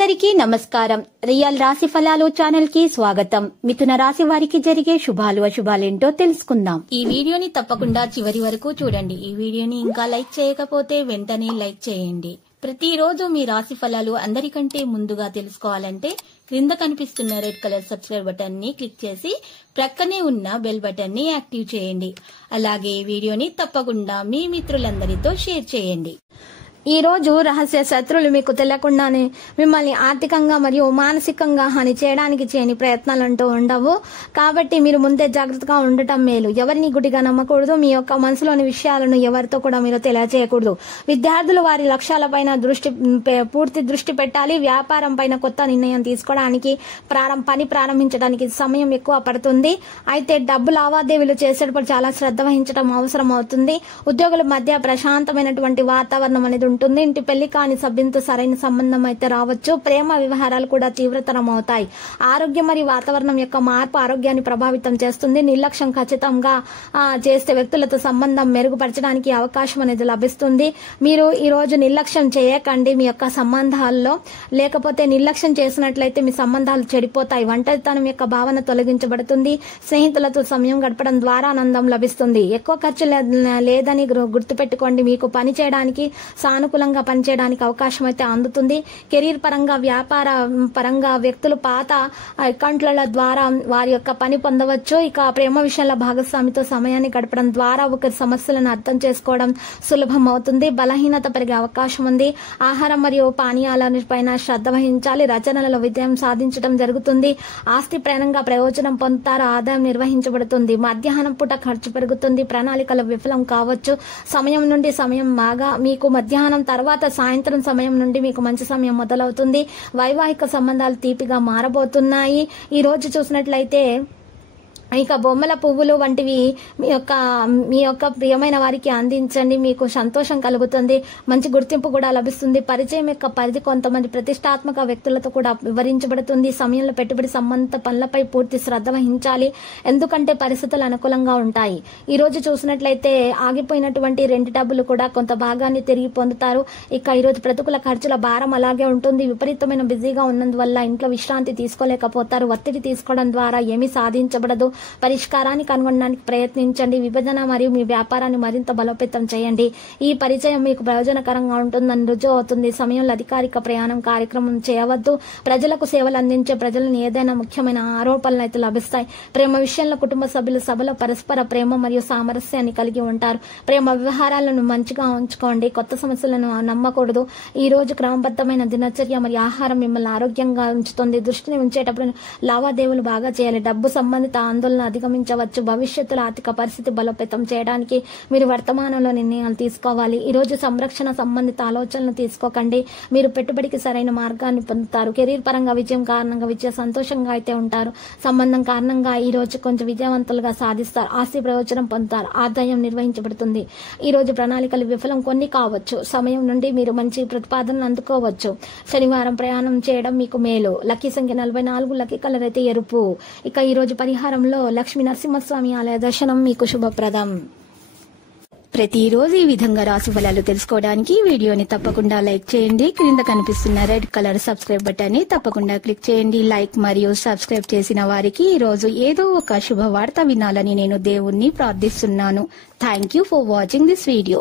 అందరికీ నమస్కారం. రియల్ రాశి ఫలాలు ఛానల్ కి స్వాగతం. మిథున రాశి వారికి జరిగే శుభాలు అశుభాలేంటో తెలుసుకుందాం. ఈ వీడియోని తప్పకుండా చివరి వరకు చూడండి. ఈ వీడియోని ఇంకా లైక్ చేయకపోతే వెంటనే లైక్ చేయండి. ప్రతిరోజు మీ రాశి ఫలాలు అందరికంటే ముందుగా తెలుసుకోవాలంటే క్రింద కనిపిస్తున్న రెడ్ కలర్ సబ్స్క్రైబ్ బటన్ ని క్లిక్ చేసి ప్రక్కనే ఉన్న బెల్ బటన్ ని యాక్టివ్ చేయండి. అలాగే ఈ వీడియోని తప్పకుండా మీ మిత్రులందరితో షేర్ చేయండి. ఈ రోజు రహస్య శత్రువులు మీకు తెలియకుండానే మిమ్మల్ని ఆర్థికంగా మరియు మానసికంగా హాని చేయడానికి చేయని ప్రయత్నాలంటూ ఉండవు. కాబట్టి మీరు ముందే జాగ్రత్తగా ఉండటం మేలు. ఎవరిని గుడిగా నమ్మకూడదు. మీ యొక్క మనసులోని విషయాలను ఎవరితో కూడా మీరు తెలియజేయకూడదు. విద్యార్థులు వారి లక్ష్యాలపైన పూర్తి దృష్టి పెట్టాలి. వ్యాపారం పైన కొత్త నిర్ణయం తీసుకోవడానికి పని ప్రారంభించడానికి సమయం ఎక్కువ పడుతుంది. అయితే డబ్బు లావాదేవీలు చేసేటప్పుడు చాలా శ్రద్ధ వహించడం అవసరం అవుతుంది. ఉద్యోగుల మధ్య ప్రశాంతమైనటువంటి వాతావరణం అనేది ఉంటుంది. ఇంటి పెళ్లి కాని సభ్యులతో సరైన సంబంధం అయితే రావచ్చు. ప్రేమ వ్యవహారాలు కూడా తీవ్రతరం అవుతాయి. ఆరోగ్యం మరియు వాతావరణం యొక్క మార్పు ఆరోగ్యాన్ని ప్రభావితం చేస్తుంది. నిర్లక్ష్యం ఖచ్చితంగా చేస్తే వ్యక్తులతో సంబంధం మెరుగుపరచడానికి అవకాశం అనేది లభిస్తుంది. మీరు ఈ రోజు నిర్లక్ష్యం చేయకండి మీ యొక్క సంబంధాల్లో. లేకపోతే నిర్లక్ష్యం చేసినట్లయితే మీ సంబంధాలు చెడిపోతాయి. ఒంటరితనం యొక్క భావన తొలగించబడుతుంది. స్నేహితులతో సమయం గడపడం ద్వారా ఆనందం లభిస్తుంది. ఎక్కువ ఖర్చు లేదని గుర్తుపెట్టుకోండి. మీకు పని చేయడానికి సానుకూలంగా పనిచేయడానికి అవకాశం అయితే అందుతుంది. కెరీర్ పరంగా వ్యాపార పరంగా వ్యక్తులు పాత అకౌంట్ల ద్వారా వారి యొక్క పని పొందవచ్చు. ఇక ప్రేమ విషయంలో భాగస్వామితో సమయాన్ని గడపడం ద్వారా ఒకరి సమస్యలను అర్థం చేసుకోవడం సులభం అవుతుంది. బలహీనత పెరిగే అవకాశం ఉంది. ఆహారం మరియు పానీయాలపైన శ్రద్ధ వహించాలి. రచనలలో విజయం సాధించడం జరుగుతుంది. ఆస్తి ప్రయాణంగా ప్రయోజనం పొందుతారు. ఆదాయం నిర్వహించబడుతుంది. మధ్యాహ్నం పూట ఖర్చు పెరుగుతుంది. ప్రణాళికలు విఫలం కావచ్చు. సమయం నుండి సమయం బాగా మీకు మధ్యాహ్నం తర్వాత సాయంత్రం సమయం నుండి మీకు మంచి సమయం మొదలవుతుంది. వైవాహిక సంబంధాలు తీపిగా మారబోతున్నాయి. ఈ రోజు చూసినట్లయితే ఇక బొమ్మల పువ్వులు వంటివి మీ యొక్క ప్రియమైన వారికి అందించండి. మీకు సంతోషం కలుగుతుంది. మంచి గుర్తింపు కూడా లభిస్తుంది. పరిచయం యొక్క పరిధి కొంతమంది ప్రతిష్టాత్మక వ్యక్తులతో కూడా వివరించబడుతుంది. సమయంలో పెట్టుబడి సంబంధిత పనులపై పూర్తి శ్రద్ధ వహించాలి. ఎందుకంటే పరిస్థితులు అనుకూలంగా ఉంటాయి. ఈ రోజు చూసినట్లయితే ఆగిపోయినటువంటి రెంట్ డబ్బులు కూడా కొంత భాగాన్ని తిరిగి పొందుతారు. ఇక ఈ రోజు ప్రతికూల ఖర్చుల భారం అలాగే ఉంటుంది. విపరీతమైన బిజీగా ఉన్నందువల్ల ఇంట్లో విశ్రాంతి తీసుకోలేకపోతారు. ఒత్తిడి తీసుకోవడం ద్వారా ఏమీ సాధించబడదు. పరిష్కారాన్ని కనుగొనడానికి ప్రయత్నించండి. విభజన మరియు మీ వ్యాపారాన్ని మరింత బలోపేతం చేయండి. ఈ పరిచయం మీకు ప్రయోజనకరంగా ఉంటుందని రుజువు అవుతుంది. సమయంలో అధికారిక ప్రయాణం కార్యక్రమం చేయవద్దు. ప్రజలకు సేవలు అందించే ప్రజలను ఏదైనా ముఖ్యమైన ఆరోపణలు అయితే లభిస్తాయి. ప్రేమ విషయంలో కుటుంబ సభ్యుల సభలో పరస్పర ప్రేమ మరియు సామరస్యాన్ని కలిగి ఉంటారు. ప్రేమ వ్యవహారాలను మంచిగా ఉంచుకోండి. కొత్త సమస్యలను నమ్మకూడదు. ఈ రోజు క్రమబద్ధమైన దినచర్య మరియు ఆహారం మిమ్మల్ని ఆరోగ్యంగా ఉంచుతుంది. దృష్టిని ఉంచేటప్పుడు లావాదేవీలు బాగా చేయాలి. డబ్బు సంబంధిత ఆందోళన అధిగమించవచ్చు. భవిష్యత్తులో ఆర్థిక పరిస్థితి బలోపేతం చేయడానికి మీరు వర్తమానంలో నిర్ణయాలు తీసుకోవాలి. ఈ రోజు సంరక్షణ సంబంధిత ఆలోచనలు తీసుకోకండి. మీరు పెట్టుబడికి సరైన మార్గాన్ని పొందుతారు. కెరీర్ పరంగా విజయం కారణంగా సంతోషంగా అయితే ఉంటారు. సంబంధం కారణంగా ఈ రోజు కొంచెం విజయవంతులుగా సాధిస్తారు. ఆస్తి ప్రయోజనం పొందుతారు. ఆదాయం నిర్వహించబడుతుంది. ఈ రోజు ప్రణాళికలు విఫలం కొన్ని కావచ్చు. సమయం నుండి మీరు మంచి ప్రతిపాదనలు అందుకోవచ్చు. శనివారం ప్రయాణం చేయడం మీకు మేలు. లక్కీ సంఖ్య 44. లక్కీ కలర్ అయితే ఎరుపు. ఇక ఈ రోజు పరిహారంలో లక్ష్మీ నరసింహస్వామి ఆలయ దర్శనం మీకు శుభప్రదం. ప్రతిరోజు ఈ విధంగా రాశి ఫలాలు తెలుసుకోవడానికి వీడియోని తప్పకుండా లైక్ చేయండి. క్రింద కనిపిస్తున్న రెడ్ కలర్ సబ్స్క్రైబ్ బటన్ ని తప్పకుండా క్లిక్ చేయండి. లైక్ మరియు సబ్స్క్రైబ్ చేసిన వారికి ఈ రోజు ఏదో ఒక శుభవార్త వినాలని నేను దేవుణ్ణి ప్రార్థిస్తున్నాను. Thank you for watching this video.